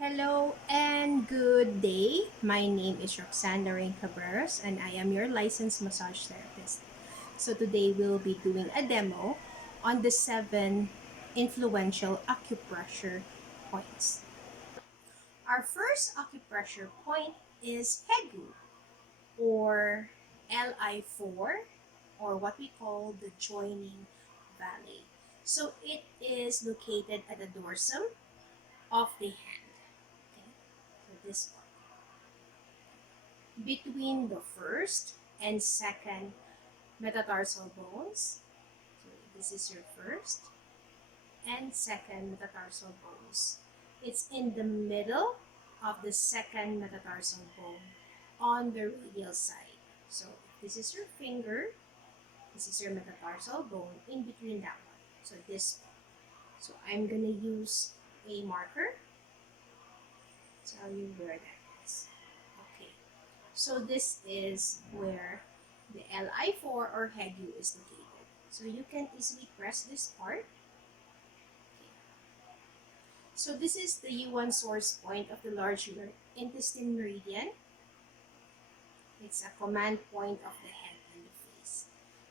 Hello and good day. My name is Roxanne Cabreros and I am your licensed massage therapist. So today we'll be doing a demo on the 7 influential acupressure points. Our first acupressure point is Hegu or LI4 or what we call the joining valley. So it is located at the dorsum of the hand. Okay, so this part. Between the first and second metatarsal bones. So this is your first and second metatarsal bones. It's in the middle of the second metatarsal bone on the radial side. So this is your finger, this is your metatarsal bone in between that one. So this one. So I'm gonna use a marker to tell you where that is. Okay. So this is where the LI4 or Hegu is located. So you can easily press this part. So this is the U1 source point of the large intestine meridian. It's a command point of the head and the face.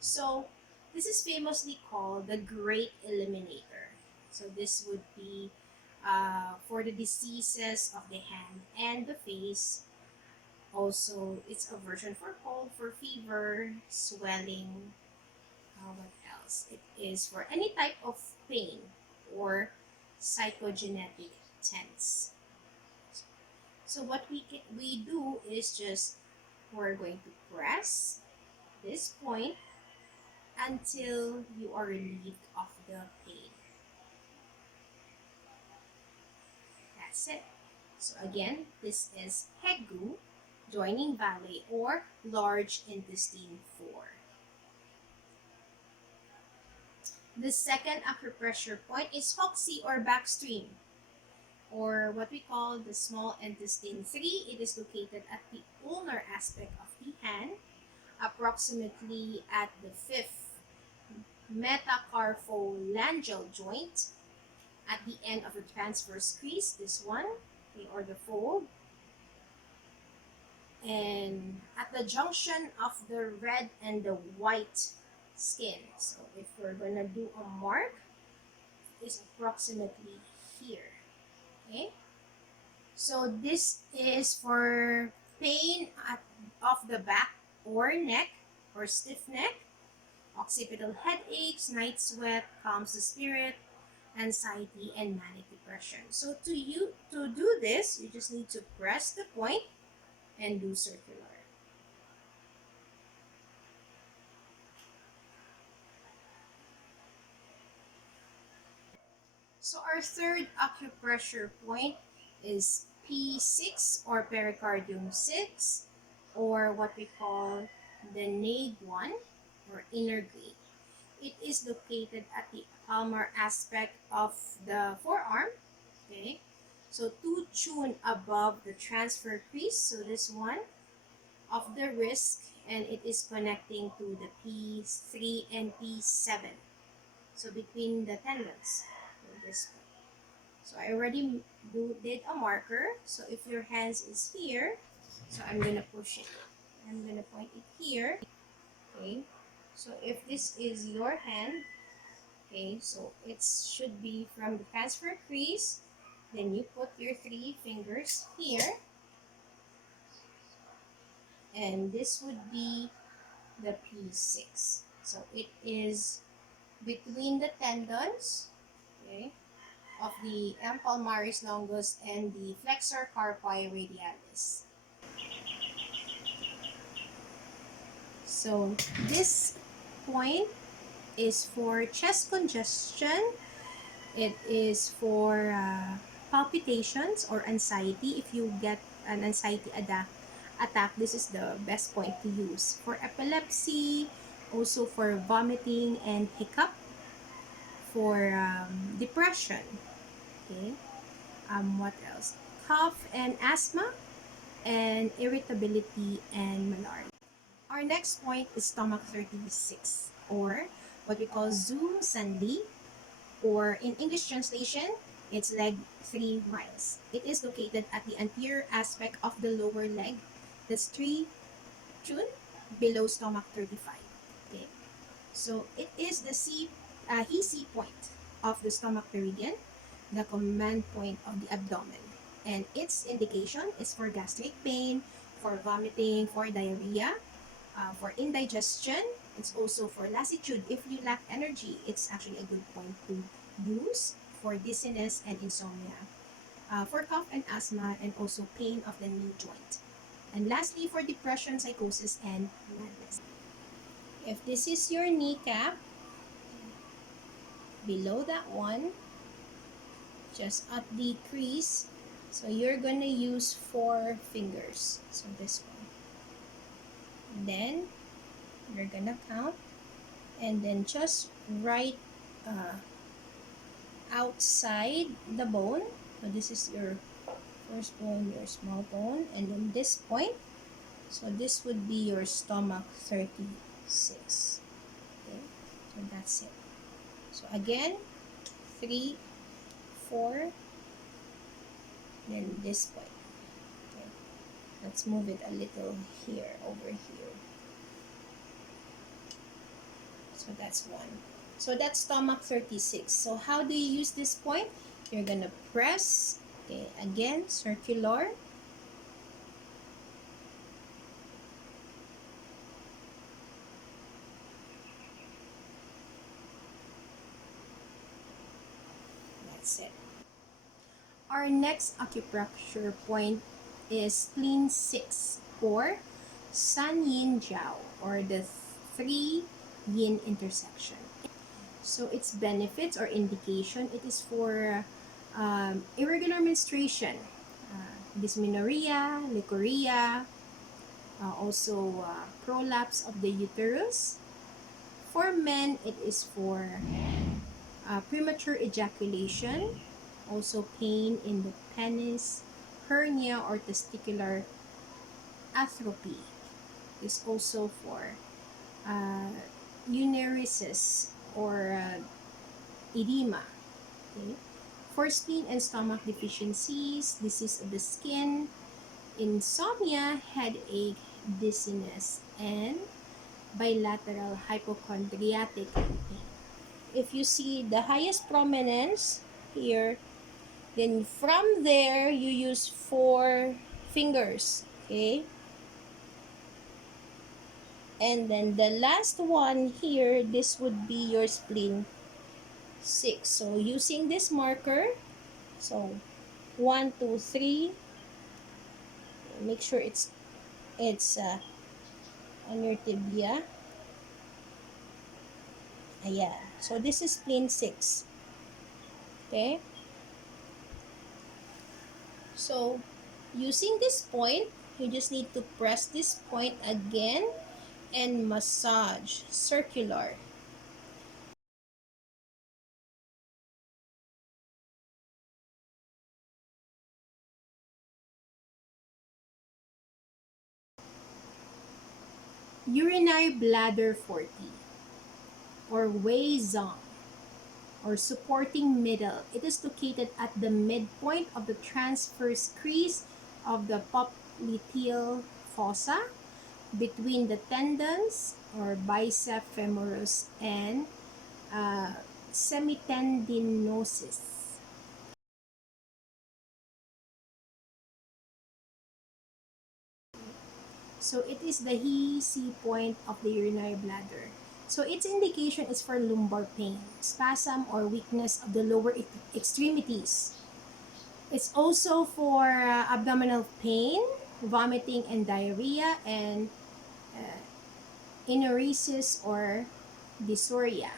So this is famously called the Great Eliminator. So this would be for the diseases of the hand and the face. Also, it's a version for cold, for fever, swelling. What else? It is for any type of pain or psychogenetic tense. So what we do is just we're going to press this point until you are relieved of the pain. That's it. So again, this is Hegu, joining valley or large intestine 4. The second acupressure point is Foxy or backstream, or what we call the small intestine 3. It is located at the ulnar aspect of the hand, approximately at the 5th metacarpophalangeal joint, at the end of the transverse crease, this one, okay, or the fold, and at the junction of the red and the white skin. So if we're gonna do a mark, it's approximately here. Okay, so this is for pain of the back or neck or stiff neck, occipital headaches, night sweat, calms the spirit, anxiety, and manic depression. So to do this, you just need to press the point and do circular. So our third acupressure point is P6 or pericardium 6, or what we call the nade 1 or inner gate. It is located at the palmar aspect of the forearm. Okay, so 2 tune above the transfer crease, so this one of the wrist, and it is connecting to the P3 and P7. So between the tendons, so this one. So I already did a marker. So if your hands is here, so I'm gonna push it. I'm gonna point it here. Okay. So if this is your hand, okay, so it should be from the transfer crease. Then you put your 3 fingers here, and this would be the P6. So it is between the tendons, okay, of the M. palmaris longus and the flexor carpi radialis. So this point is for chest congestion. It is for palpitations or anxiety. If you get an anxiety attack, this is the best point to use. For epilepsy, also for vomiting and hiccup, for depression. Okay. What else? Cough and asthma, and irritability and malaria. Our next point is stomach 36, or what we call Zoom Sanli, or in English translation, Its leg 3 miles. It is located at the anterior aspect of the lower leg. That's 3 June below stomach 35. Okay. So it is the HEC point of the stomach meridian, the command point of the abdomen. And its indication is for gastric pain, for vomiting, for diarrhea, for indigestion. It's also for lassitude. If you lack energy, it's actually a good point to use for dizziness and insomnia. For cough and asthma, and also pain of the knee joint. And lastly, for depression, psychosis, and madness. If this is your kneecap, below that one, just at the crease, so you're gonna use 4 fingers. So this one. And then you're gonna count, and then just right uh, outside the bone. So this is your first bone, your small bone, and then this point. So this would be your stomach 36. Okay, so that's it. So again, 3, 4, then this point. Okay, let's move it a little here, over here. So that's 1. So that's stomach 36. So how do you use this point? You're gonna press, okay, again, circular. That's it. Our next acupressure point is spleen 6, or San Yin Jiao, or the 3 yin intersection. So its benefits or indication, it is for irregular menstruation, dysmenorrhea, leukorrhea, also prolapse of the uterus. For men, it is for premature ejaculation, also pain in the penis, hernia or testicular atrophy. Is also for uh, ureasis or edema. Okay? For spleen and stomach deficiencies, disease of the skin, insomnia, headache, dizziness, and bilateral hypochondriatic pain. If you see the highest prominence here, then from there you use 4 fingers. Okay? And then the last one here, this would be your spleen 6. So using this marker, so 1, 2, 3. Make sure it's on your tibia. Yeah. So this is spleen 6. Okay. So using this point, you just need to press this point again and massage circular. Urinary bladder 40, or Wei Zong, or supporting middle. It is located at the midpoint of the transverse crease of the popliteal fossa, between the tendons or bicep femoris and uh, semitendinosus. So it is the HEC point of the urinary bladder. So its indication is for lumbar pain, spasm or weakness of the lower extremities. It's also for abdominal pain, vomiting and diarrhea, and enuresis or dysuria.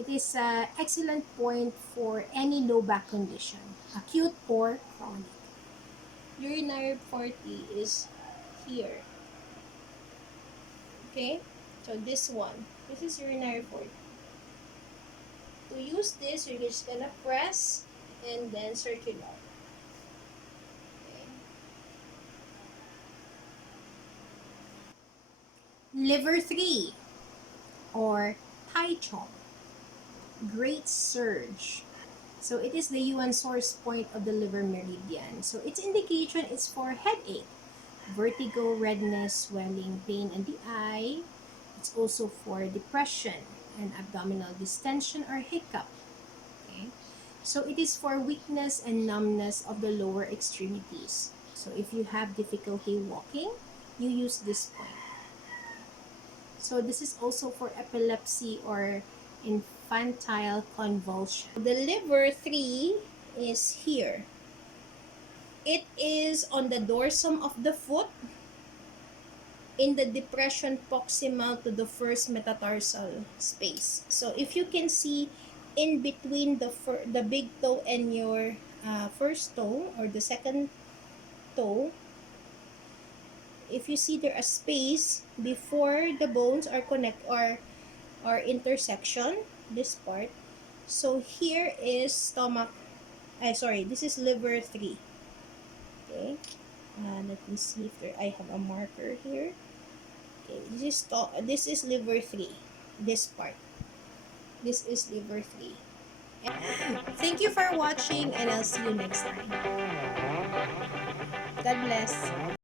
It is an excellent point for any low back condition, acute or chronic. Urinary 40 is here. Okay? So this one. This is urinary 40. To use this, you're just gonna press and then circular. Okay. Liver 3, or Tai Chong. great surge. So it is the yuan source point of the liver meridian. So its indication is for headache, vertigo, redness, swelling, pain in the eye. It's also for depression and abdominal distension or hiccup. Okay? So it is for weakness and numbness of the lower extremities. So if you have difficulty walking, you use this point. So this is also for epilepsy or infantile convulsion. The liver 3 is here. It is on the dorsum of the foot in the depression proximal to the first metatarsal space. So if you can see in between the big toe and your first toe or the second toe, if you see there a space before the bones are or intersection, this part. So here is this is liver 3. Okay. Let me see if I have a marker here. Okay, this is liver 3. This part. This is liver 3. Thank you for watching and I'll see you next time. God bless.